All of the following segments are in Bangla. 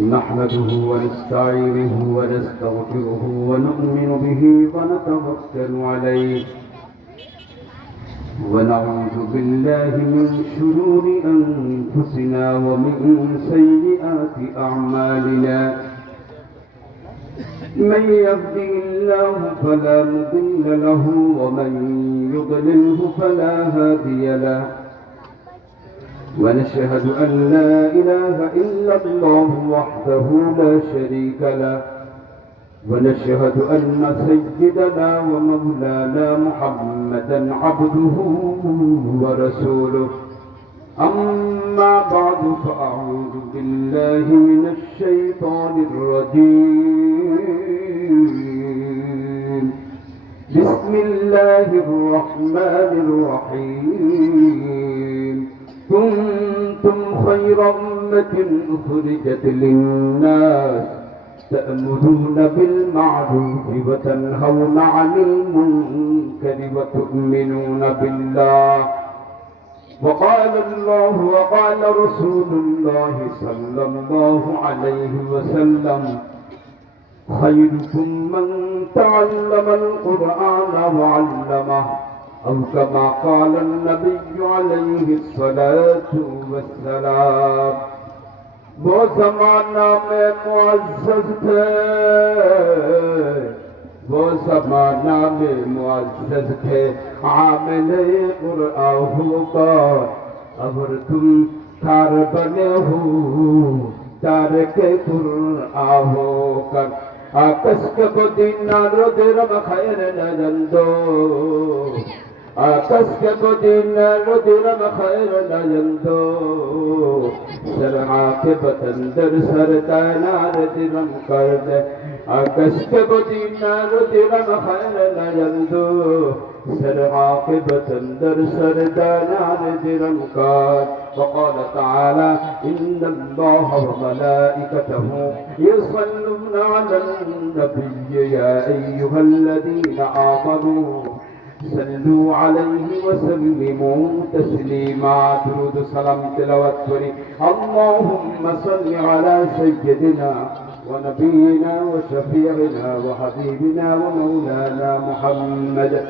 نحمده ونستعينه ونستغفره ونؤمن به ونتوكل عليه ونعوذ بالله من شرور أنفسنا ومن سيئات أعمالنا من يهده الله فلا مضل له ومن يضلله فلا هادي له ونشهد أن لا إله إلا الله وحده لا شريك له ونشهد أن سيدنا ومولانا محمدا عبده ورسوله أما بعد فأعوذ بالله من الشيطان الرجيم بسم الله الرحمن الرحيم كنتم خير أمة أخرجت للناس تأمرون بالمعروف وتنهون عن المنكر وتؤمنون بالله وقال الله وقال رسول الله صلى الله عليه وسلم خيركم من تعلم القرآن وعلمه أو كما قال النبي عليه الصلاة والسلام वो ज़माना में मुअज़्ज़ज़ थे वो ज़माना में मुअज़्ज़ज़ थे आमिले क़ुरआन होकर अगर तुम थार बने हो तारके क़ुरआन होकर आकश को दीना रुदिरम खैर नजंदो आकश को दीना रुदिरम खैर नजंदो सरहा के बतंदर सरतानार दिरम कर दे आकश को दीना रुदिरम खैर नजंदो सरहा के बतंदर सरतानार दिरम कर وقال تعالى إن الله وملائكته يصلون على النبي يا أيها الذين آمنوا صلوا عليه وسلموا تسليما درود سلام تلاوت করি اللهم صل على سيدنا ونبينا وشفيعنا وحبيبنا ومولانا محمد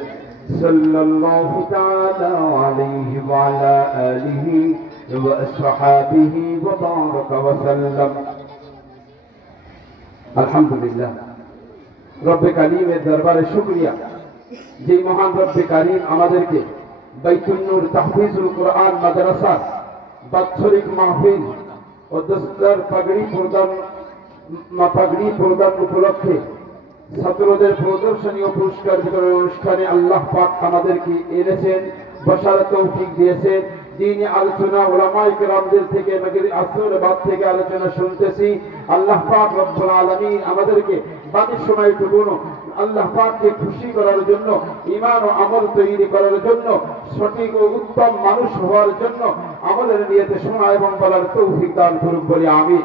صلى الله تعالى عليه وعلى آله وأصحابه وبارك وسلم الحمد لله رب كريم দরবারে শুকরিয়া যে মহান রব্বে কারীম আমাদেরকে বাইতুন নূর তাহফিজুল কোরআন মাদ্রাসা বাৎসরিক মাহফিল ও দস্তর পাগড়ি প্রদান উপলক্ষে ছাত্রদের প্রদর্শনী ও পুরস্কার বিতরণ অনুষ্ঠানে আল্লাহ পাক আমাদেরকে এনেছেন বসার তৌফিক দিয়েছেন দ্বীনি আলোচনা উলামায়ে কেরামদের থেকে আসর বাদ থেকে আলোচনা শুনতেছি আল্লাহ পাক রব্বুল আলামিন আমাদেরকে বাকি সময়টুকু আল্লাহ পাককে খুশি করার জন্য ঈমান ও আমল তৈরি করার জন্য সঠিক ও উত্তম মানুষ হওয়ার জন্য আমাদের নিয়তে শোনা এবং বলার তৌফিক দান করুক বলি আমিন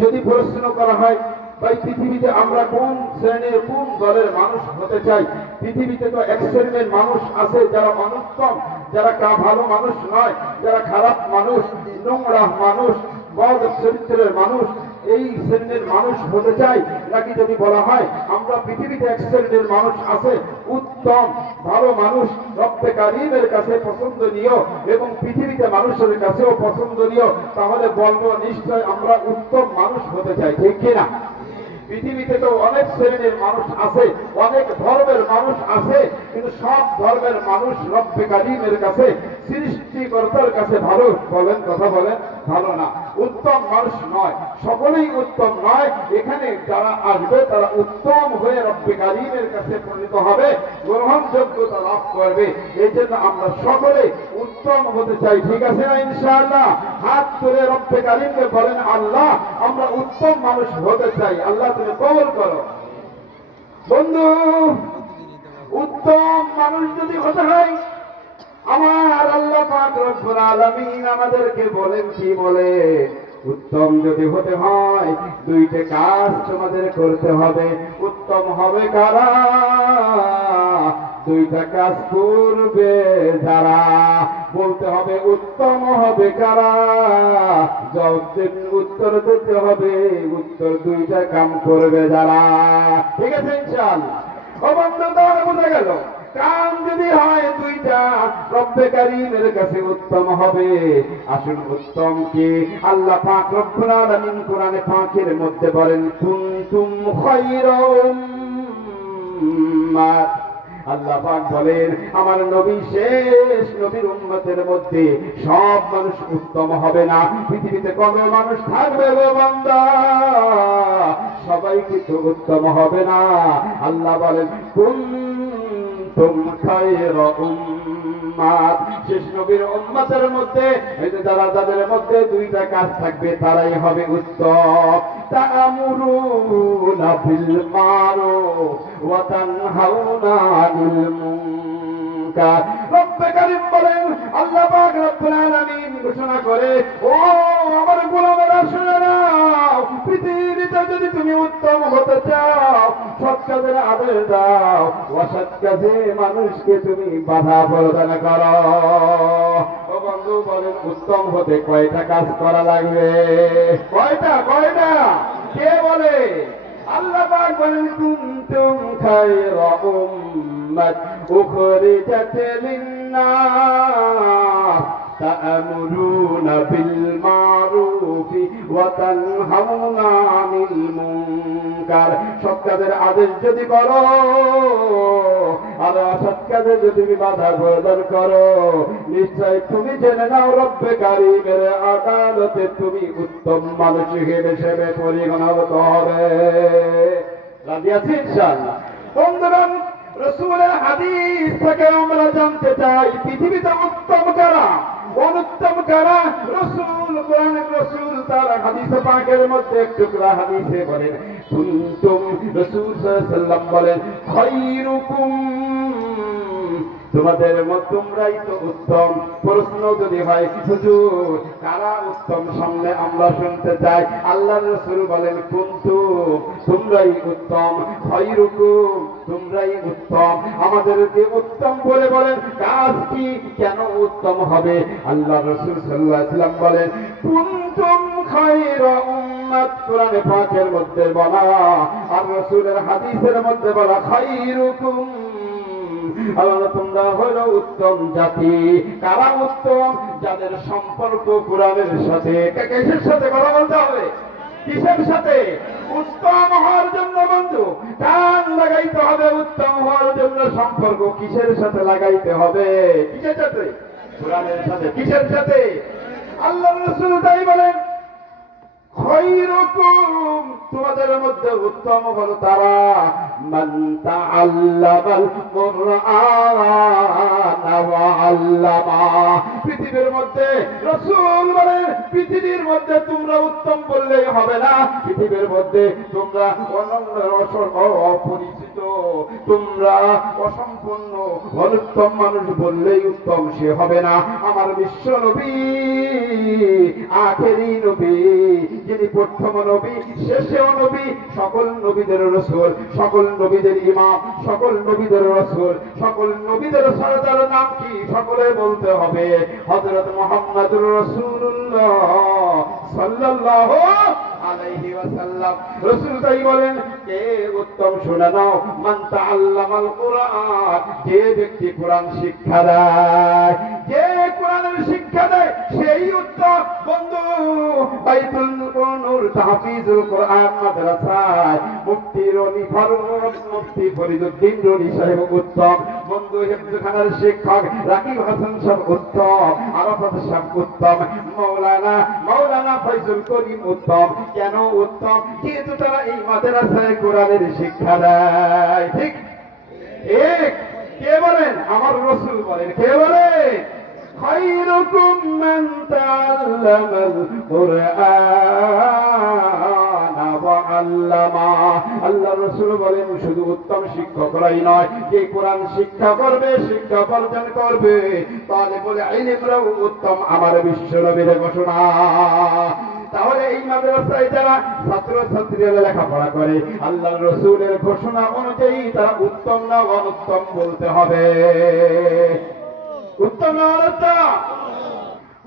যদি প্রশ্ন করা হয় ভাই পৃথিবীতে আমরা কোন শ্রেণীর কোন দলের মানুষ হতে চাই পৃথিবীতে তো এক শ্রেণীর মানুষ আছে যারা অনুত্তম যারা ভালো মানুষ নয় যারা খারাপ মানুষ নোংরা মানুষ বদ চরিত্রের মানুষ এই শ্রেণীর মানুষ হতে চাই নাকি যদি বলা হয় আমরা পৃথিবীতে এক শ্রেণীর মানুষ আছে উত্তম ভালো মানুষ রব্বে কারীমের কাছে পছন্দনীয় এবং পৃথিবীতে মানুষের কাছেও পছন্দনীয় তাহলে বলবো নিশ্চয় আমরা উত্তম মানুষ হতে চাই ঠিক কিনা পৃথিবীতে তো অনেক শ্রেণীর মানুষ আছে অনেক ধর্মের মানুষ আছে কিন্তু সব ধর্মের মানুষ রব্বে কারীমের কাছে সৃষ্টিকর্তার কাছে ভালো বলেন কথা বলেন ভালো না উত্তম মানুষ নয় সকলেই উত্তম নয় এখানে যারা আসবে তারা উত্তম হয়ে রব্বে কারীমের কাছে পরিণত হবে গ্রহণযোগ্যতা লাভ করবে এই জন্য আমরা সকলে উত্তম হতে চাই ঠিক আছে না ইনশাআল্লাহ হাত তুলে রব্বে কারীমকে বলেন আল্লাহ আমরা উত্তম মানুষ হতে চাই আল্লাহ তুমি কবুল করো বন্ধু উত্তম মানুষ যদি হতে হয় আমার আল্লাহ পাক রব্বুল আলামিন আমাদেরকে বলেন কি বলে উত্তম যদি হতে হয় দুইটা কাজ তোমাদের করতে হবে উত্তম হবে কারা দুইটা কাজ করবে যারা, বলতে হবে উত্তম হবে কারা, উত্তর দিতে হবে উত্তর দুইটা কাম করবে যারা। ঠিক আছে ইনশাআল্লাহ। ও বন্ধু, তাহলে বোঝা গেল কাম যদি হয় দুইটা, রব্বে কারীমের কাছে উত্তম হবে। আসুন উত্তম কি? আল্লাহ পাক রব্বুল আলামিন কোরআনে পাকের মধ্যে বলেন, কুনতুম খায়রা উম্মাত। আল্লাহ পাক বলেন, আমার নবী শেষ নবীর উম্মতের মধ্যে সব মানুষ উত্তম হবে না। পৃথিবীতে কত মানুষ থাকবে গো বান্দা, সবাই কিন্তু উত্তম হবে না। আল্লাহ বলেন, কুনতুম খায়রা উম্মাত, শেষ নবীর উম্মতের মধ্যে যাদের মধ্যে দুইটা কাজ থাকবে তারাই হবে উত্তম। তা'মুরুনা বিল মারুফ ওয়া তানহাউনা আনিল মুনকার। রব্বে কারীম বলেন, আল্লাহ পাক রব্বুল আলামিন ঘোষণা করে, ও আমার গোলামেরা শুনে নাও, পৃথিবীতে যদি তুমি উত্তম হতে চাও, সৎ কাজের আদেশ দাও, অসৎ কাজে মানুষকে তুমি বাধা প্রদান করো। ও বন্ধু বলেন, উত্তম হতে কয়টা কাজ করা লাগবে? কয়টা? কে বলে? আল্লাহ পাক বলেন, কুনতুম খায়রা উম্মাত উখরিজাত লিন-নাস তা'মুরুনা বিল মারুফি ওয়া তানহাউনা আনিল মুনকার। সৎ কাজের আদেশ যদি করো আর অসৎ কাজে যদি তুমি বাধা প্রদান করো, নিশ্চয় তুমি জেনে নাও রব্বে কারীমের আদালতে তুমি উত্তম মানুষ হিসেবে পরিগণিত হবে। রাজি আছি ইনশাআল্লাহ? বন্ধুরা, রাসূলের হাদিস থেকে আমরা জানতে চাই পৃথিবীতে উত্তম কারা, অনুত্তম কারা। রাসূল, কোরআনের রাসূল তার হাদিসে পাকের মধ্যে এক টুকরা হাদিসে বলেন, কুনতুম, রাসূল সাল্লাল্লাহু আলাইহি ওয়াসাল্লাম বলেন, খায়রুকুম, তোমাদের মধ্যে তোমরাই তো উত্তম। প্রশ্ন যদি হয়, হুজুর কারা উত্তম, সামনে আমরা শুনতে চাই। আল্লাহর রাসূল বলেন, কুনতুম, তোমরাই উত্তম, খায়রুকুম, তোমরাই উত্তম। আমাদেরকে উত্তম বলে বলেন কাজ কি, কেন উত্তম হবে? আল্লাহর রাসূল সাল্লাল্লাহু আলাইহি ওয়াসাল্লাম বলেন, কুনতুম খায়রা উম্মাত, কোরআনে পাকের মধ্যে বলা আর রাসূলের হাদিসের মধ্যে বলা, খায়রুকুম, আল্লাহ তোমরা হলো উত্তম জাতি। কারা উত্তম? যাদের সম্পর্ক কোরআনের সাথে। কিসের সাথে কথা বলতে হবে? কিসের সাথে? উত্তম হওয়ার জন্য বন্ধু কান লাগাইতে হবে। উত্তম হওয়ার জন্য সম্পর্ক কিসের সাথে লাগাইতে হবে? কিসের সাথে? কোরআনের সাথে। কিসের সাথে? আল্লাহর রাসূল তাই বলেন, খায়রুকুম, তোমাদের মধ্যে উত্তম হলো তারা, মান তাআল্লামাল কুরআনা ওয়া আল্লামা। পৃথিবীর মধ্যে রাসূল বলেন, পৃথিবীর মধ্যে তোমরা উত্তম বললেই হবে না। পৃথিবীর মধ্যে তোমরা অনন্য, অপরিচিত, তোমরা অসম্পূর্ণ, অনুত্তম মানুষ বললেই উত্তম সে হবে না। আমার বিশ্ব নবী, আখেরি নবী, যিনি প্রথম নবী, শেষেও নবী, সকল নবীদের রাসূল, সকল নবীদের ইমাম, সকল নবীদের রাসূল, সকল নবীদের সরদার নাম কি? সকলে বলতে হবে হযরত মুহাম্মদুর রাসূলুল্লাহ সাল্লাল্লাহু আলাইহি ওয়াসাল্লাম। রাসূল তাই বলেন, কে উত্তম শুনে নাও, মান তাআল্লামাল কুরআন, যে ব্যক্তি কোরআন শিক্ষা দেয়, যে কোরআনের শিক্ষা দেয় সেই উত্তম। বন্ধু, বাইতুল নূর তাহফিজুল কোরআন মাদ্রাসায় মুফতি রনি ফারুক, মুফতি ফরিদউদ্দিন রনি সাহেব উত্তম। বন্ধু, হেফজখানার শিক্ষক রাকিব হাসান সাহেব উত্তম, আরাফাত সাহেব উত্তম, মাওলানা ফয়জুল করিম উত্তম। কেন উত্তম? যেহেতু তারা এই মাদ্রাসায় কোরআনের শিক্ষা দেয়। ঠিক? কে বলেন? আমার রাসূল বলেন। কে বলেন? খায়রুকুম মান তাআল্লামাল কুরআনা ওয়া আল্লামা। আল্লাহর রাসূল বলেন, শুধু উত্তম শিক্ষকরাই নয়, যে কোরআন শিক্ষা করবে, শিক্ষা অর্জন করবে, তাহলে বলে ইলমরাও উত্তম। আমার বিশ্ব নবীর ঘোষণা। তাহলে এই মাদ্রাসায় যারা ছাত্র ছাত্রীরা লেখাপড়া করে আল্লাহ রসুলের ঘোষণা অনুযায়ী তারা উত্তম না অনুত্তম বলতে হবে? উত্তম না অনুত্তম?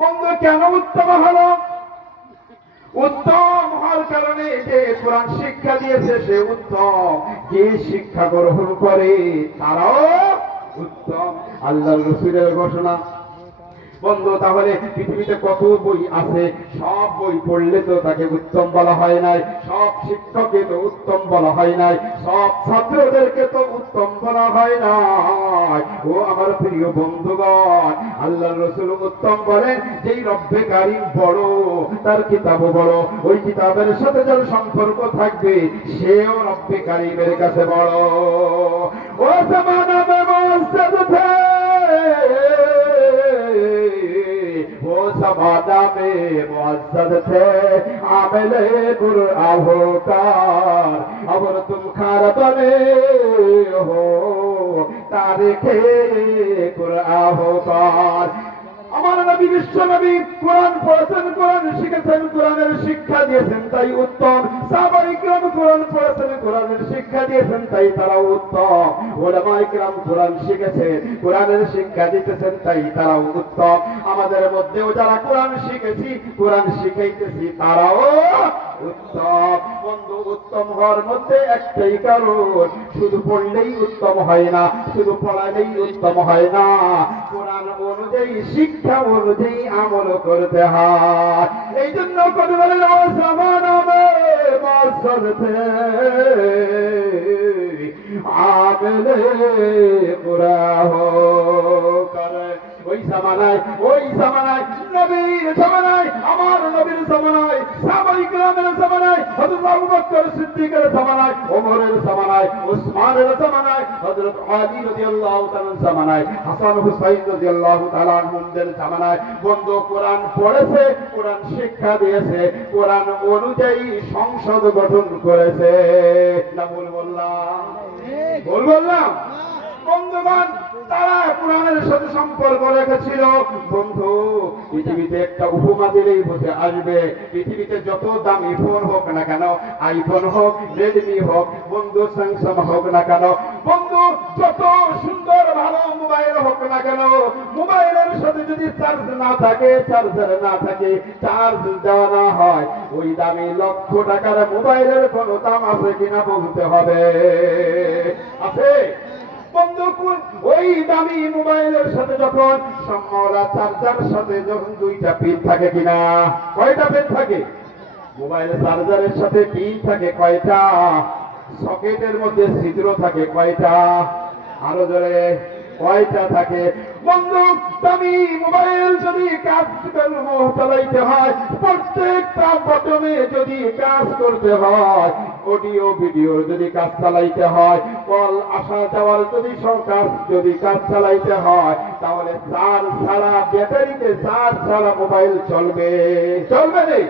বন্ধু কেন উত্তম হলো? উত্তম হওয়ার কারণে যে কোরআন শিক্ষা দিয়েছে সে উত্তম, যে শিক্ষা গ্রহণ করে তারাও উত্তম। আল্লাহ রসুলের ঘোষণা। বন্ধু তাহলে পৃথিবীতে কত বই আছে, সব বই পড়লে তো তাকে উত্তম বলা হয় নাই, সব শিক্ষককে তো উত্তম বলা হয় নাই, সব ছাত্রদেরকে তো উত্তম বলা হয় নাই। ও আমার প্রিয় বন্ধুগণ, আল্লাহ রসুল উত্তম বলেন যেই রব্বে কারীম বড়, তার কিতাবও বড়, ওই কিতাবের সাথে যার সম্পর্ক থাকবে সেও রব্বে কারীমের কাছে বড়। ও জামানা মে মুস্তাদ থে, वो ज़माना में मुअज़्ज़ज़ थे आमिले कुरआन होकर, अब तुम खार बने हो तारीखे कुरआन होकर। আমার নবী বিশ্ব নবী কোরআন পড়েছেন, কোরআন শিখেছেন, কোরআনের শিক্ষা দিয়েছেন, তাই উত্তম। সাহাবায়ে কিরাম কোরআন পড়েছেন, কোরআনের শিক্ষা দিয়েছেন, তাই তারাও উত্তম। উলামায়ে কিরাম কোরআন শিখেছেন, কোরআনের শিক্ষা দিতেছেন, তাই তারাও উত্তম। আমাদের মধ্যেও যারা কোরআন শিখেছি, কোরআন শিখাইতেছি, তারাও উত্তম। বন্ধু উত্তম হওয়ার মধ্যে একটাই কারণ, শুধু পড়লেই উত্তম হয় না, শুধু পড়ালেই উত্তম হয় না, কোরআন অনুযায়ী শিক্ষা অনুযায়ী আমল করতে হয়। এই জন্য কবি বলেন ও জামানা মে মুস্তাদ থে আমিলে কুরআন হোকর। ওই জামানায় নবীর জামানায়, আমার নবীর জামানায়, সাহাবায়ে কিরামের জামানায়, হযরত আবু বকর সিদ্দিকের জামানায়, ওমরের জামানায়, উসমানের জামানায়, হযরত আলী রাদিয়াল্লাহু তাআলার জামানায়, হাসান হুসাইন রাদিয়াল্লাহু তাআলা আনহুদের জামানায় বন্ধু কোরআন পড়েছে, কোরআন শিক্ষা দিয়েছে, কোরআন অনুযায়ী সংসদ গঠন করেছে। না ভুল বললাম? ভুল বললাম? বন্ধুগণ তারা কোরআনের সাথে সম্পর্ক রেখেছিল। বন্ধু পৃথিবীতে একটা উপমা দিলেই বুঝে আসবে, পৃথিবীতে যত দামি ফোন হোক না কেন, আইফোন হোক, রেডমি হোক, বন্ধু স্যামসাং হোক না কেন, বন্ধু যত সুন্দর ভালো মোবাইল হোক না কেন, মোবাইলের সাথে যদি চার্জ না থাকে, চার্জার না থাকে, চার্জ দেওয়া না হয়, ওই দামি লক্ষ টাকার মোবাইলের কোনো দাম আছে কিনা বলতে হবে। আছে? বন্ধু ওই দামি মোবাইলের সাথে যখন সম্মাওয়ালা চার্জার সাথে যখন দুইটা পিন থাকে কিনা, কয়টা পিন থাকে? মোবাইল চার্জারের সাথে পিন থাকে কয়টা? সকেটের মধ্যে ছিদ্র থাকে কয়টা? আরো জোরে কয়টা থাকে? বন্ধু দামি মোবাইল যদি কাজ চালাইতে হয়, প্রত্যেকটা বটনে যদি কাজ করতে হয়, অডিও ভিডিও যদি কাজ চালাইতে হয়, কল আসা যাওয়ার যদি কাজ চালাইতে হয়, তাহলে চার্জ ছাড়া, ব্যাটারিতে চার্জ ছাড়া মোবাইল চলবে? চলবে না।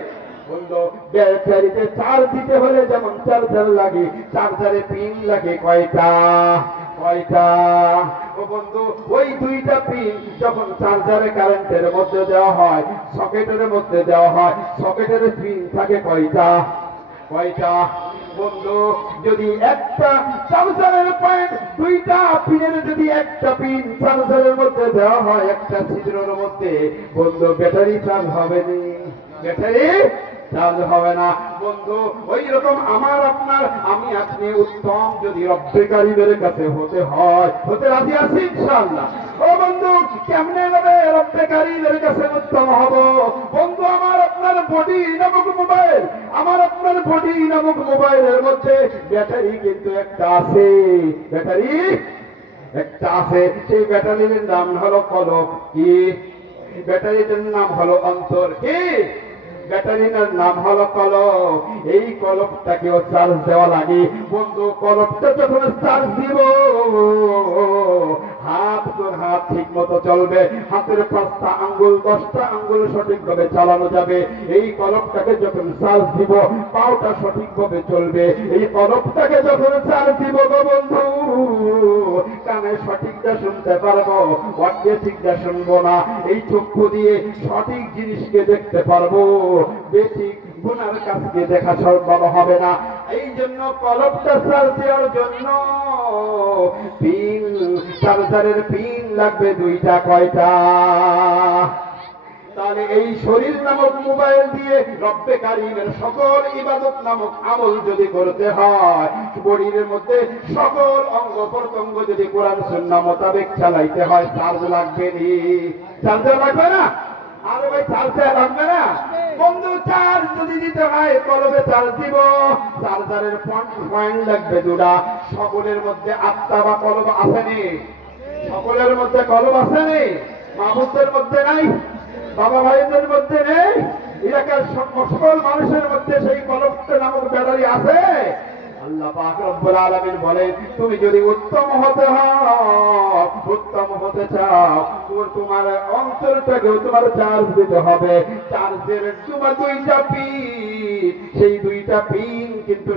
বন্ধু ব্যাটারিতে চার্জ দিতে হলে যেমন চার্জার লাগে, চার্জারে পিন লাগে কয়টা? কয়টা? ও বন্ধু ওই দুইটা পিন যখন চার্জারে কারেন্টের মধ্যে দেওয়া হয়, সকেটের মধ্যে দেওয়া হয়, সকেটের পিন থাকে কয়টা? কয়টা? বন্ধু যদি একটা চার্জারের পয়েন্ট, দুইটা পিনের যদি একটা পিন চার্জারের মধ্যে দেওয়া হয় একটা ছিদ্রের মধ্যে, বন্ধু ব্যাটারি চার্জ হবে না, ব্যাটারি চার্জ হবে না। বন্ধু ওই রকম আমার আপনার, আমি আপনি উত্তম যদি রব্বে কারীমের কাছে হতে হয়, হতে রাজি আছি ইনশাআল্লাহ? ও বন্ধু কেমনে ভাবে রব্বে কারীমের কাছে উত্তম হব? বন্ধু আমার আপনার বডি নামক মোবাইল, আমার আপনার বডি নামক মোবাইলের মধ্যে ব্যাটারি কিন্তু একটা আছে, ব্যাটারি একটা আছে। সেই ব্যাটারির নাম হলো কলব। কি? ব্যাটারিটার নাম হলো অন্তর। কি? ব্যাটারিটার নাম হলো কলব। এই কলবটাকেও চার্জ দেওয়া লাগে। বন্ধু কলবটা যখন চার্জ দিব, হাত হাত ঠিক মতো চলবে, হাতের 5টা আঙ্গুল 10টা আঙ্গুল সঠিকভাবে চালানো যাবে। এই কলমটাকে যখন চার্জ দিব পাওটা সঠিকভাবে চলবে। এই কলমটাকে যখন চার্জ দিব গো বন্ধু, কানে সঠিকটা শুনতে পারবো, ওয়াক্যে ঠিকটা শুনবো না। এই চক্ষু দিয়ে সঠিক জিনিসকে দেখতে পারবো, বেঠিক গুনার কাজকে দেখা সম্ভব হবে না। এই জন্য কলমটা চার্জ দেওয়ার জন্য পিন, চার্জারের পিন লাগবে 2টা। কয়টা? তাহলে এই শরীর নামক মোবাইল দিয়ে রব্বে কারীমের সকল ইবাদত নামক আমল যদি করতে হয়, শরীরের মধ্যে সকল অঙ্গ প্রত্যঙ্গ যদি কোরআন সুন্নাহ মোতাবেক চালাইতে হয়, চার্জ লাগবে নি? চার্জার লাগবে না? আরে ভাই চার্জার লাগবে না বন্ধু? চার্জ যদি দিতে হয় কলবে চার্জ দিব, চার্জারের পয়েন্ট লাগবে 2টা। সকলের মধ্যে আত্মা বা কলব আসেনি? সকলের মধ্যে কলব আসেনি? মাহবুবদের মধ্যে নাই? বাবা ভাইদের মধ্যে নেই? এলাকার সকল মানুষের মধ্যে সেই কলবটা নামক ব্যাটারি আছে? আল্লাহ পাক রব্বুল আলামিন বলেন, তুমি যদি উত্তম হতে হও, উত্তম হতে চাও, তোমার অন্তরটাকেও তোমার চার্জ দিতে হবে। চার্জের তোমার 2টা পিন, সেই 2টা পিন কিন্তু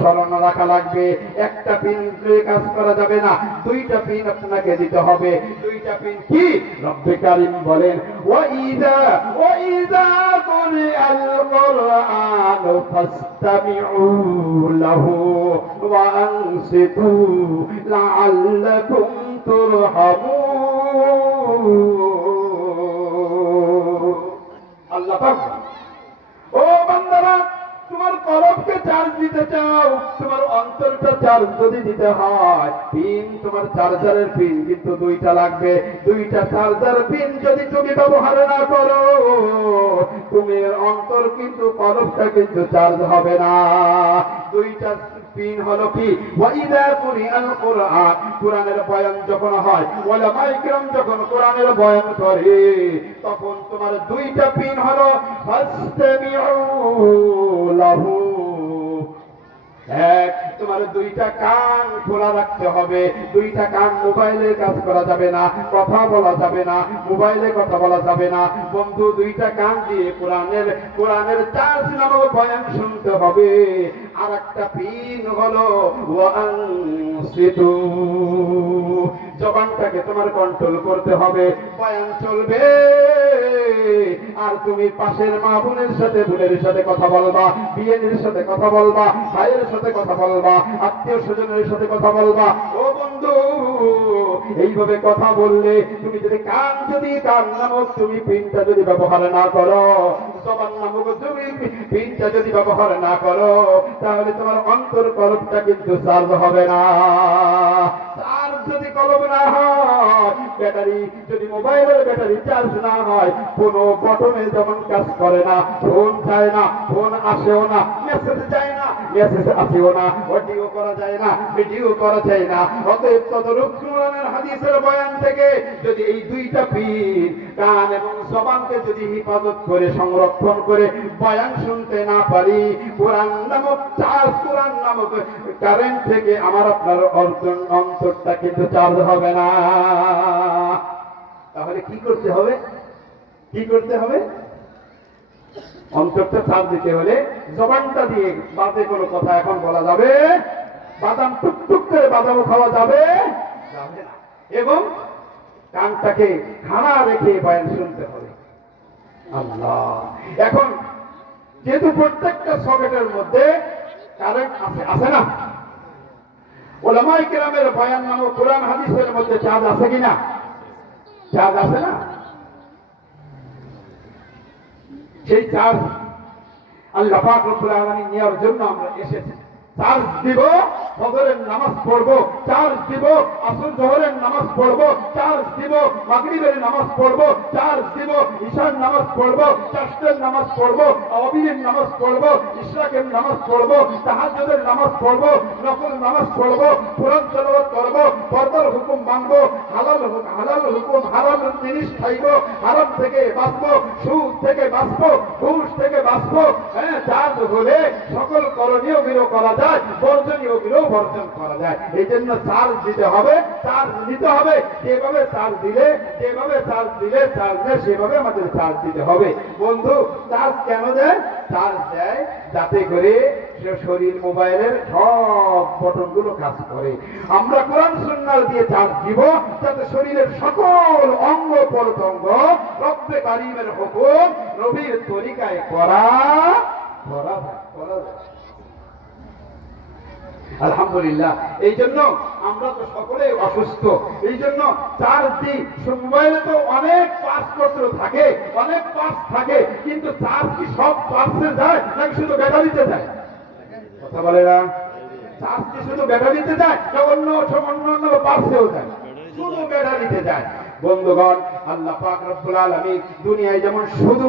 স্মরণ রাখা লাগবে। একটা পিন কাজ করা যাবে না, 2টা পিন আপনাকে দিতে হবে। 2টা পিন কি? রব্বে কারীম বলেন, ওয়াইদা কুরিআল কুরআন ফাসতামিউ লাহু وأنصتوا لعلكم ترحمون। আল্লাহ পাক, ও বান্দারা, তোমার কলবকে চার্জ দিতে চাও, তোমার অন্তরটা চার্জ যদি দিতে হয়, পিন, তোমার চার্জারের পিন কিন্তু 2টা লাগবে। 2টা চার্জার পিন যদি তুমি ব্যবহার না করো, তুমি অন্তর কিন্তু কলবটা কিন্তু চার্জ হবে না। 2টা পিন হলো কি? ওয়াইদা কুরিআল কুরআন, কোরআনের বয়ান যখন হয়, উলামায়ে কিরাম যখন কোরআনের বয়ান করে, তখন তোমার 2টা পিন হলো ফাসতামিউ লাহু। এক, তোমার 2টা কান খোলা রাখতে হবে। 2টা কান, মোবাইলের কাজ করা যাবে না, কথা বলা যাবে না, মোবাইলে কথা বলা যাবে না বন্ধু। 2টা কান দিয়ে কোরআনের চার্জ নামক বয়ান শুনতে হবে। আর একটা পিন হলো ওয়ানসিতু, জবানটাকে তোমার কন্ট্রোল করতে হবে। বয়ান চলবে আর তুমি পাশের মা বোনের সাথে, বোনের সাথে কথা বলবা, বিয়ের সাথে কথা বলবা, ভাইয়ের সাথে কথা বলবা, আত্মীয় স্বজনের সাথে কথা বলবা। ও বন্ধু, এইভাবে কথা বললে তুমি যদি কান নামক তুমি পিনটা যদি ব্যবহার না করো, জবান নামক তুমি পিনটা যদি ব্যবহার না করো, তাহলে তোমার অন্তর কলবটা কিন্তু চার্জ হবে না। চার্জ যদি কলব না হয়, ব্যাটারি যদি, মোবাইলের ব্যাটারি চার্জ না হয়, কোনো বটনে যেমন কাজ করে না, ফোন যায় না, ফোন আসেও না, মেসেজ যায় না, মেসেজ আসেও না, অডিও করা যায় না, ভিডিও করা যায় না। অতএব তদরূপ কোরআনের হাদিসের বয়ান থেকে যদি এই 2টা পিন, কান এবং জবানকে যদি হিফাজত করে, সংরক্ষণ করে বয়ান শুনতে না পারি, কোরআন নামক চার্জ, কোরআন নামক কারেন্ট থেকে আমার আপনার অন্তরটা কিন্তু চার্জ হবে না। তাহলে কি করতে হবে? কি করতে হবে? অন্তরটা চার্জ দিতে হলে জবানটা দিয়ে বাজে কোনো কথা এখন বলা যাবে, বাদাম টুকটুক করে বাদামও খাওয়া যাবে না, এবং কানটাকে খাড়া রেখে বয়ান শুনতে হবে। আল্লাহ, এখন যেহেতু প্রত্যেকটা সকেটের মধ্যে কারেন্ট আছে না? উলামায়ে কিরামের বয়ান নামক কোরআন হাদিসের মধ্যে চার্জ আছে কিনা? চার্জ আছে না? সেই চার্জ আল্লাহ পাক রব্বুল আলামিন নেওয়ার জন্য আমরা এসেছি। চার্জ দিব, ফজরের নামাজ পড়বো, চার্জ দিব, আসর জোহরের নামাজ পড়বো, চার্জ দিব, মাগরিবের নামাজ পড়বো, চার্জ দিব, ঈশার নামাজ পড়বো, চারটের নামাজ পড়বো, অবিরের নামাজ পড়বো, ইশরাকের নামাজ পড়বো, তাহাজ্জুদের নামাজ পড়বো, নফল নামাজ পড়বো, কোরআন তেলাওয়াত করবো, পর্দার হুকুম মানবো, হালাল হুকুম, হারাম জিনিস খাইবো, হারাম থেকে বাঁচবো, সুদ থেকে বাঁচবো, ঘুষ থেকে বাঁচবো। চার্জ হলে সকল করণীয় গুলো করা যায়। যায়, বর্জনীয় গুলোও বর্জন করা যায়। এই জন্য চার্জ দিতে হবে, চার্জ নিতে হবে। যেভাবে চার্জ দিলে সেভাবে আমাদের চার্জ দিতে হবে। বন্ধু, চার্জ কেন দেয়? চার্জ দেয় যাতে করে শরীর মোবাইলের সব বটনগুলো কাজ করে। আমরা কোরআন সুন্নাহ দিয়ে চার্জ দিব যাতে শরীরের সকল অঙ্গ প্রত্যঙ্গ রব্বে কারীমের হুকুম নবীর তরিকায় করা যায়। আলহামদুলিল্লাহ। এই জন্য আমরা তো সকলে অসুস্থ, এই জন্য চার্জ দিই। মোবাইলে তো অনেক পার্টসপত্র থাকে, অনেক পার্টস থাকে, কিন্তু চার্জ কি সব পার্টসে যায় নাকি শুধু ব্যাটারিতে যায়? কথা বলে না। চার্জ কি শুধু ব্যাটারিতে যায় না অন্য পার্টসেও যায়? শুধু ব্যাটারিতে যায়। বন্ধুগণ, আল্লাহ পাক রব্বুল আলামিন দুনিয়ায় যেমন শুধু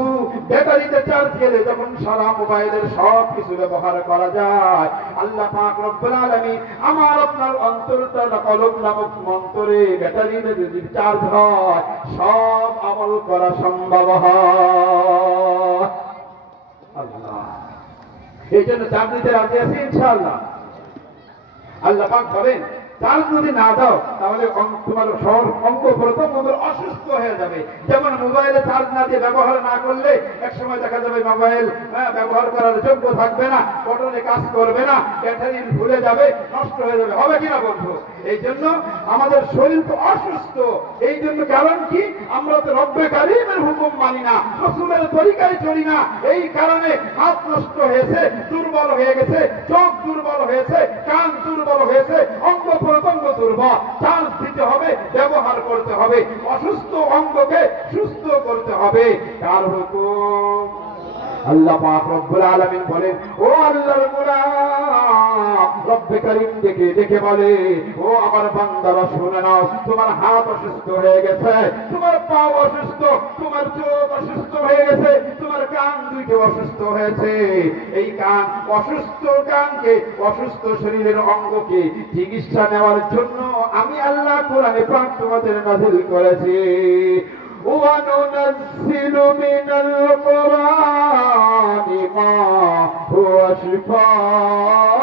ব্যাটারিতে চার্জ গেলে যখন সারা মোবাইলের সব কিছু ব্যবহার করা যায়, আল্লাহ পাক রব্বুল আলামিন আমার আপনার অন্তরটা কলম নামক মন্ত্রে ব্যাটারিতে যদি চার্জ হয় সব আমল করা সম্ভব হয়। আল্লাহ, এই জন্য চার্জ দিতে রাজি আছি ইনশাআল্লাহ। আল্লাহ পাক বলেন চার্জ যদি না দাও তাহলে তোমার সব অঙ্গ প্রত্যঙ্গ অসুস্থ হয়ে যাবে। যেমন মোবাইলে চার্জ না দিয়ে ব্যবহার না করলে এক সময় দেখা যাবে মোবাইল ব্যবহার করার যোগ্য থাকবে না, বটনে কাজ করবে না, ব্যাটারি ভুলে যাবে, নষ্ট হয়ে যাবে। হবে কিনা বন্ধু? এই জন্য আমাদের শরীর তো অসুস্থ। এই জন্য কারণ কি? আমরা তো রব্বে কারীমের হুকুম মানি না, রাসূলের তরিকায় চলি না। এই কারণে হাত নষ্ট হয়েছে, দুর্বল হয়ে গেছে, চোখ দুর্বল হয়েছে, কান দুর্বল হয়েছে, অঙ্গ প্রত্যঙ্গ দুর্বল। চার্জ দিতে হবে, ব্যবহার করতে হবে, অসুস্থ অঙ্গকে সুস্থ করতে হবে। কার হুকুম? আল্লাহ পাক রব্বুল আলামিন বলেন, ও আল্লাহর গোলাম, রব্বে কারীম দেখে বলে, ও আমার বান্দারা শুনে নাও, তোমার হাত অসুস্থ হয়ে গেছে, তোমার পা অসুস্থ, তোমার চোখ অসুস্থ হয়ে গেছে, তোমার কান দুইটি অসুস্থ হয়েছে। এই কান অসুস্থ কানকে, অসুস্থ শরীরের অঙ্গকে চিকিৎসা নেওয়ার জন্য আমি আল্লাহ কোরআনে পাক তোমাদের নাযিল করেছি। وَنُنَزِّلُ مِنَ الْقُرْآنِ مَا هُوَ شِفَاءٌ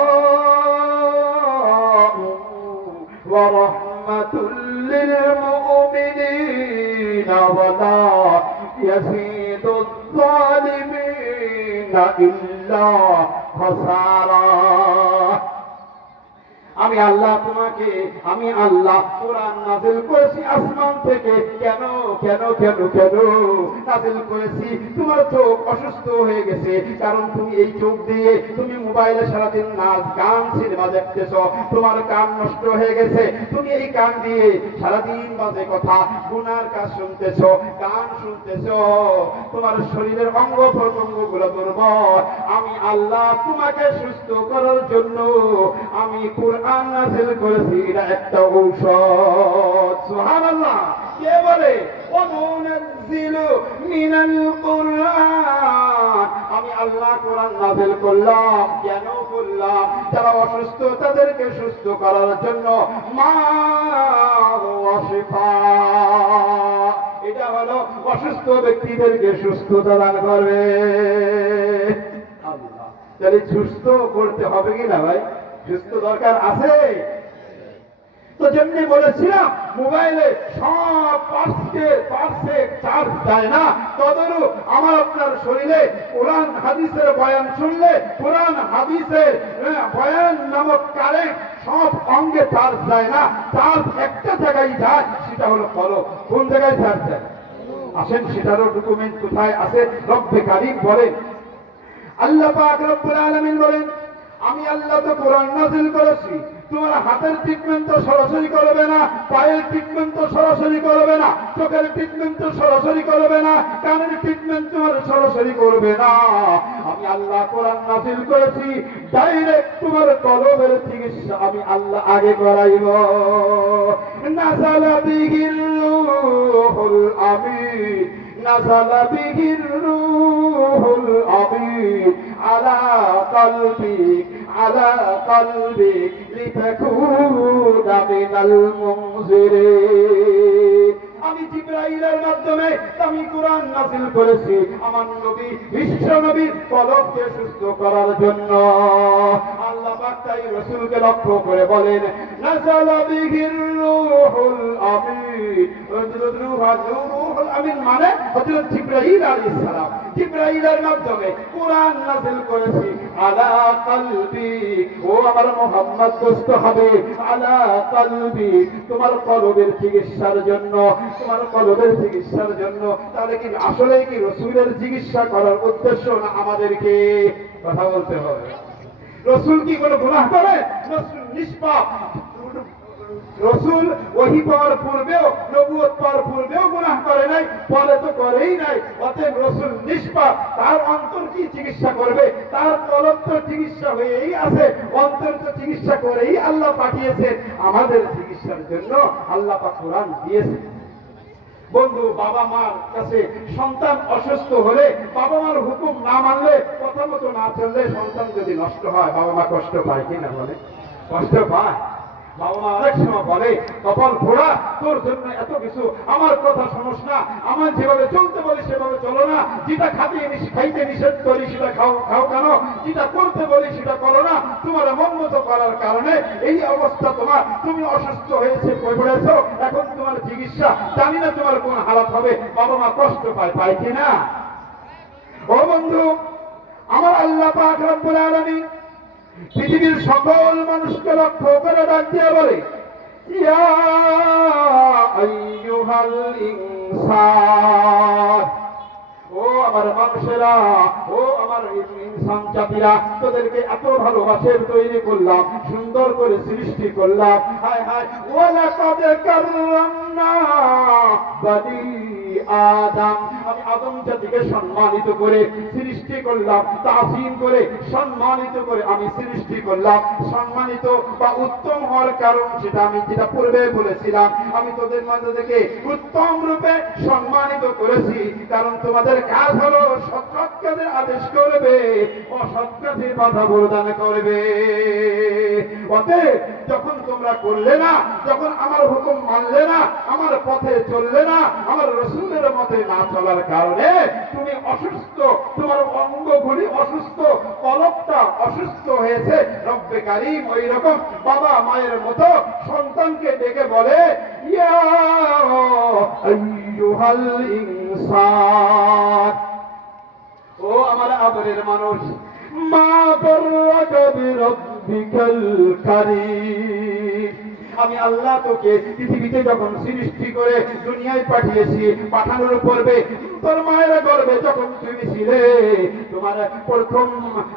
وَرَحْمَةٌ لِّلْمُؤْمِنِينَ وَلَا يَزِيدُ الظَّالِمِينَ إِلَّا خَسَارًا। আমি আল্লাহ কোরআন নাযিল করেছি আসমান থেকে। কেন নাযিল করেছি? তোমার চোখ অসুস্থ হয়ে গেছে, কারণ তুমি এই চোখ দিয়ে তুমি মোবাইলে সারাদিন নাচ গান সিনেমা দেখতেছ, তোমার কান নষ্ট হয়ে গেছে, তুমি এই কান দিয়ে সারাদিন বাজে কথা গুনার কাজ শুনতেছ, গান শুনতেছ, তোমার শরীরের অঙ্গ প্রত্যঙ্গ গুলো দুর্বল। আমি আল্লাহ তোমাকে সুস্থ করার জন্য আমি কোরআন নাযিল করেছি। এটা একটা ঔষধ। সুবহানাল্লাহ। কে বলে? ওয়ানুনাজ্জিলু মিনাল কুরআন। আমি আল্লাহ কোরআন নাযিল করলাম। কেন করলাম? যারা অসুস্থ তাদেরকে সুস্থ করার জন্য। মা হুয়া শিফা, এটা হলো অসুস্থ ব্যক্তিদেরকে সুস্থতা দান করবে। আল্লাহ, তাহলে সুস্থ করতে হবে কিনা ভাই? সুস্থ দরকার আছে তো। যেমনি বলেছিলাম মোবাইলে সব পার্টসে চার্জ দেয় না, তদরূপ আমার আপনার শরীরে কোরআন হাদিসের বয়ান শুনলে কোরআন হাদিসের বয়ান নামক কারেন্ট সব অঙ্গে চার্জ দেয় না। চার্জ একটা জায়গায় যায়, সেটা হলো কলব। কোন জায়গায় চার্জ দেয়? আসেন সেটারও ডকুমেন্ট কোথায় আছে? রব্বে কারীম বলেন, আল্লাহ পাক রব্বুল আলামিন বলেন, আমি আল্লাহ তো কোরআন নাযিল করেছি, তোমার হাতের ট্রিটমেন্ট তো সরাসরি করবে না, পায়ের ট্রিটমেন্ট তো সরাসরি করবে না, চোখের ট্রিটমেন্ট তো সরাসরি করবে না, কানের ট্রিটমেন্ট তোমার সরাসরি করবে না। আমি আল্লাহ কোরআন নাযিল করেছি, ডাইরেক্ট তোমার কলবের চিকিৎসা আমি আল্লাহ আগে করাইব। নাযালা বিহির রূহুল আমিন, নাযালা বিহির রূহুল আমিন আলা কলবিক লিতাকুনা মিনাল মুনজিরিন। আমি জিবরাইল জিবরাইলের মাধ্যমে আমি কোরআন নাযিল করেছি আমার নবী বিশ্ব নবীর কলবকে সুস্থ করার জন্য। আল্লাহ পাক তাই রাসূলকে লক্ষ্য করে বলেন নাযালা বিহির রূহুল আমিন। রূহুল আমিন মানে হযরত জিবরাইল আলাইহিস সালাম, জিবরাইলের মাধ্যমে কোরআন নাযিল করেছি আলা কলবি, ও আমার মুহাম্মদ দোস্ত হবে আলা কলবি, তোমার কলবের চিকিৎসার জন্য, তোমার কলবের চিকিৎসার জন্য। তাহলে কি আসলেই কি রাসূলের চিকিৎসা করার উদ্দেশ্য না আমাদেরকে? কথা বলতে হবে। রাসূল কি কোনো গুনাহ করে? রাসূল নিষ্পাপ। রাসূল ওহী পাওয়ার পূর্বেও, নবুয়ত পাওয়ার পূর্বেও গুনাহ করে নাই, পরে তো করেই নাই। অতএব রাসূল নিষ্পাপ। তার অন্তর কি চিকিৎসা করবে? তার কলব তো চিকিৎসা হয়েই আছে, অন্তর তো চিকিৎসা করেই আল্লাহ পাঠিয়েছেন আমাদের চিকিৎসার জন্য। আল্লাহ পাক কোরআন দিয়েছেন। বন্ধু, বাবা মার কাছে সন্তান অসুস্থ হলে, বাবা মার হুকুম না মানলে, কথা মতো না চললে সন্তান যদি নষ্ট হয়, বাবা মা কষ্ট পায় কিনা বলে? কষ্ট পায়। বাবা মা অনেক সময় বলে কপাল পোড়া, তোর জন্য এত কিছু, আমার কথা শোনস না, আমার যেভাবে চলতে বলি সেভাবে চলো না, যেটা খাইতে নিষেধ করি সেটা খাও কেন, যেটা করতে বলি সেটা করো না, তোমার মন মতো করার কারণে এই অবস্থা তোমার, তুমি অসুস্থ হয়েছে পড়েছ, এখন তোমার চিকিৎসা, জানি না তোমার কোন হালাত হবে। বাবা মা কষ্ট পায় কিনা? ও বন্ধু আমার, আল্লাহ পাক রব্বুল আলামিন পৃথিবীর সকল মানুষকে লক্ষ্য করে ডাক দিয়ে বলে ইয়া আইয়ুহাল ইনসান, ও আমার মানুষেরা, ও আমার ইনসান জাতিরা, তোদেরকে এত ভালোবাসার তৈরি করলাম, সুন্দর করে সৃষ্টি করলাম। হায় হায়, ওয়ালাকাদ কাররামনা বানি আদম, আমি আদম জাতিকে সম্মানিত করে সৃষ্টি করলাম, তাজিম করে সম্মানিত করে আমি সৃষ্টি করলাম। সম্মানিত বা উত্তম হওয়ার কারণ সেটা আমি যেটা পূর্বে বলেছিলাম, আমি তোদের মধ্যে থেকে উত্তম রূপে সম্মানিত করেছি, কারণ তোমাদের কাজ হলো সৎ কাজের আদেশ করবে, অসৎ কাজে বাধা প্রদান করবে। অতএব যখন তোমরা করলে না, যখন আমার হুকুম মানলে না, আমার পথে চললে না, আমার রাসূলের মতে না চলার কারণে তুমি অসুস্থ, তোমার অঙ্গগুলি অসুস্থ, কলবটা অসুস্থ হয়েছে। রব্বে কারীম ওই রকম বাবা মায়ের মতো সন্তানকে ডেকে বলে ইয়া আইয়ুহাল ইনসান, ও আমার আদরের মানুষ, মা বাররাকা বিরাব্বিকাল কারীম, আমি আল্লাহ তোকে পৃথিবীতে যখন সৃষ্টি করে দুনিয়ায় পাঠিয়েছি, পাঠানোর পূর্বে তোর মায়ের গর্ভে যখন তুমি ছিলে,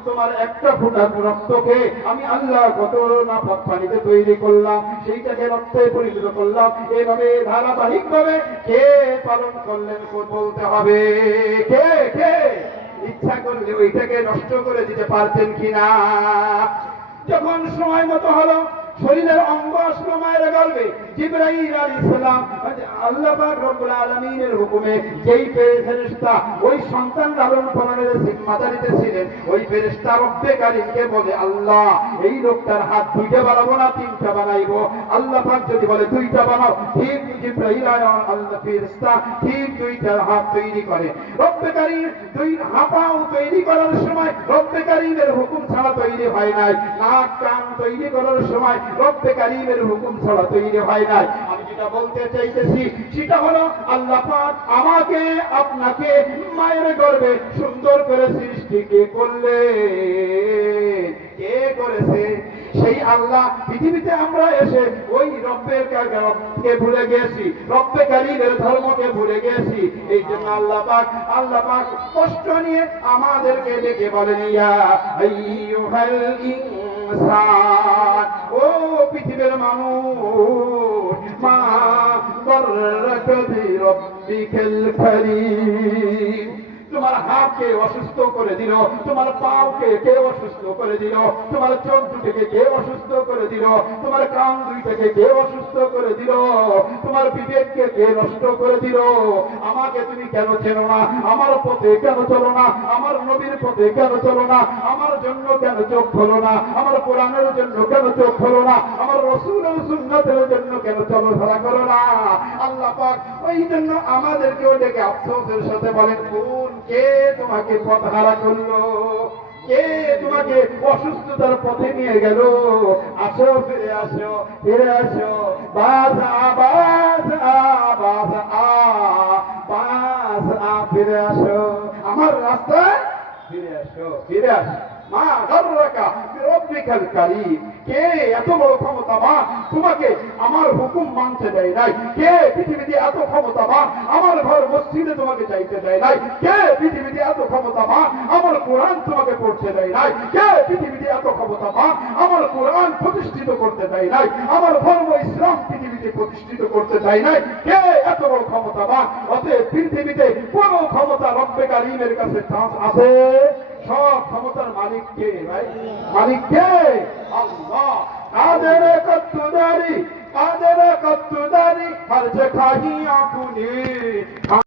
তোমার একটা ফোঁটা রক্তকে আমি আল্লাহ কত নাপাক পানিতে তৈরি করলাম, সেইটাকে রক্তে পরিণত করলাম। এভাবে ধারাবাহিক ভাবে কে পালন করলেন বলতে হবে? কে ইচ্ছা করলে ওইটাকে নষ্ট করে দিতে পারতেন কিনা? যখন সময় মতো হলো, শরীরের অঙ্গ আসলো মায়ের গর্ভে, জিবরাইল আলাইহিস সালাম, আল্লাহ পাক রব্বুল আলামিনের হুকুমে যেই ফেরেশতা ওই সন্তান লালন পালনের জিম্মাদারিতে ছিলেন, ওই ফেরেশতা রব্বে কারীমকে বলে আল্লাহ এই লোকটার হাত দুইটা বানাবো না তিনটা বানাইবো? আল্লাহ পাক যদি বলে দুইটা বানাও, ঠিক জিবরাইল আল্লাহ ফেরেশতা ঠিক দুইটা হাত তৈরি করে। রব্বে কারীম দুই হাতাও তৈরি করার সময় রব্বে কারীমের হুকুম ছাড়া তৈরি হয় নাই, নাক কান তৈরি করার সময় রব্বে কারীমের হুকুম ছাড়া তৈরি হয় নাই। আমি যেটা বলতে চাইতেছি সেটা হলো আল্লাহ পাক আমাকে আপনাকে মায়ের গর্ভে সুন্দর করে সৃষ্টি কে করলে? কে করেছে? সেই আল্লাহ। পৃথিবীতে আমরা এসে ওই রব্বের কে ভুলে গেছি, রব্বে কারীমের ধর্মকে ভুলে গেছি। এই জন্য আল্লাহ পাক কষ্ট নিয়ে আমাদেরকে ডেকে বলেন ইয়া আইয়ুহাল ইনসান, ও পৃথিবীর মানুষ, মা গররাকা বিরাব্বিকাল কারীম, তোমার হাতকে অসুস্থ করে দিল, তোমার পাওকে কে অসুস্থ করে দিল, তোমার চোখ দুটিকে কে অসুস্থ করে দিল, তোমার কান দুইটাকে কে অসুস্থ করে দিল, তোমার বিবেককে কে নষ্ট করে দিল। আমাকে তুমি কেন চেনো না? আমার পথে কেন চলো না? আমার নবীর পথে কেন চলো না? আমার জন্য কেন চোখ খোলো না? আমার কোরআনের জন্য কেন চোখ খোলো না? আমার রাসূলের সুন্নাতের জন্য কেন চলাফেরা করো না? আল্লাহ পাক ওই জন্য আমাদেরকেও ডেকে আফসোসের সাথে বলেন, কোন কে তোমাকে পথহারা করলো? কে তোমাকে অসুস্থতার পথে নিয়ে গেল? আসো, ফিরে আসো, ফিরে আসো, বাজা বাজা বাজা বাজা, ফিরে আসো আমার রাস্তায়, ফিরে আসো, ফিরে আসো। মা গাররাকা বিরব্বিকাল কারীম, কে এত বড় ক্ষমতাবান তোমাকে আমার হুকুম মানতে দেয় নাই? কে পৃথিবীতে এত ক্ষমতাবান আমার ঘর মসজিদে তোমাকে যাইতে দেয় নাই? কে পৃথিবীতে এত ক্ষমতাবান আমার কোরআন তোমাকে পড়তে দেয় নাই? কে পৃথিবীতে এত ক্ষমতাবান আমার কোরআন প্রতিষ্ঠিত করতে দেয় নাই? আমার ধর্ম ইসলাম পৃথিবীতে প্রতিষ্ঠিত করতে দেয় নাই? কে এত বড় ক্ষমতাবান? অতএব পৃথিবীতে কোন ক্ষমতা রব্বে কারীমের কাছে চান্স আছে? সব ক্ষমতার মালিক কে ভাই? মালিক কে? আল্লাহ। কাদের কত্তুদারি, কাদের কত্তুদারি, হর জখাহি আকুনি।